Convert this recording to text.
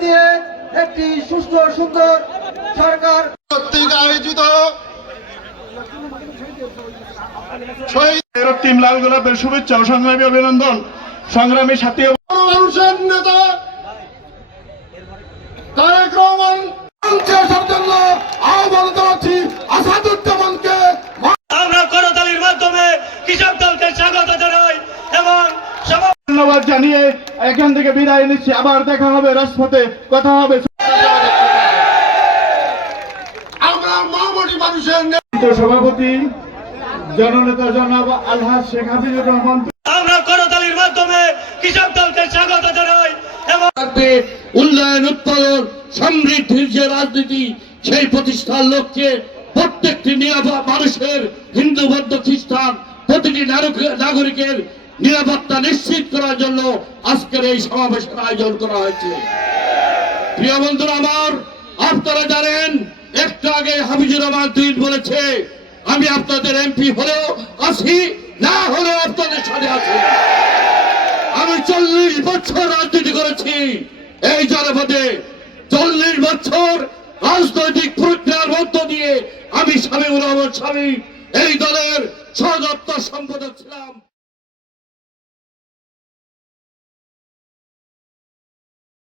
দিয়ে একটি সুস্থ সুন্দর সরকার কর্তৃক আয়োজিত টিম লাল গোলাপের শুভেচ্ছা ও সংগ্রামী অভিনন্দন। সংগ্রামী সাথী মানুষের নেতা তারেক রহমান মঞ্চে আসার জন্য আহ্বান জানাচ্ছি আসাদুজ্জামানকে আমরা করতালির মাধ্যমে কৃষক দলকে স্বাগত জানাই এবং সভা ধন্যবাদ জানিয়ে এখান থেকে বিদায় নিচ্ছি। আবার দেখা হবে রাজপথে। কথা হবে সভাপতি জননেতা জনাব আলহাজ শেখ হাফিজুর রহমান। আমরা করতালির মাধ্যমে কৃষক দলকে স্বাগত জানাই এবং উন্নয়ন উৎপাদন সমৃদ্ধির যে রাজনীতি সেই প্রতিষ্ঠার লক্ষ্যে প্রত্যেকটি নিরাপদ মানুষের হিন্দু বৌদ্ধ খ্রিস্টান প্রতিটি নাগরিকের নিরাপত্তা নিশ্চিত করার জন্য আজকের এই সমাবেশের আয়োজন করা হয়েছে। প্রিয় বন্ধুরা আমার, আপনারা জানেন, একটু আগে হাফিজুর রহমান টুইট বলেছে, আমি আপনাদের এমপি হলেও আছি, না হলেও আপনাদের সাথে আছি। আমি চল্লিশ বছর রাজনীতি করেছি, এই জনপদে চল্লিশ বছর রাজনৈতিক প্রক্রিয়ার মধ্য দিয়ে আমি স্বামী রহমান স্বামী, এই দলের সদত্ত সম্পাদক ছিলাম।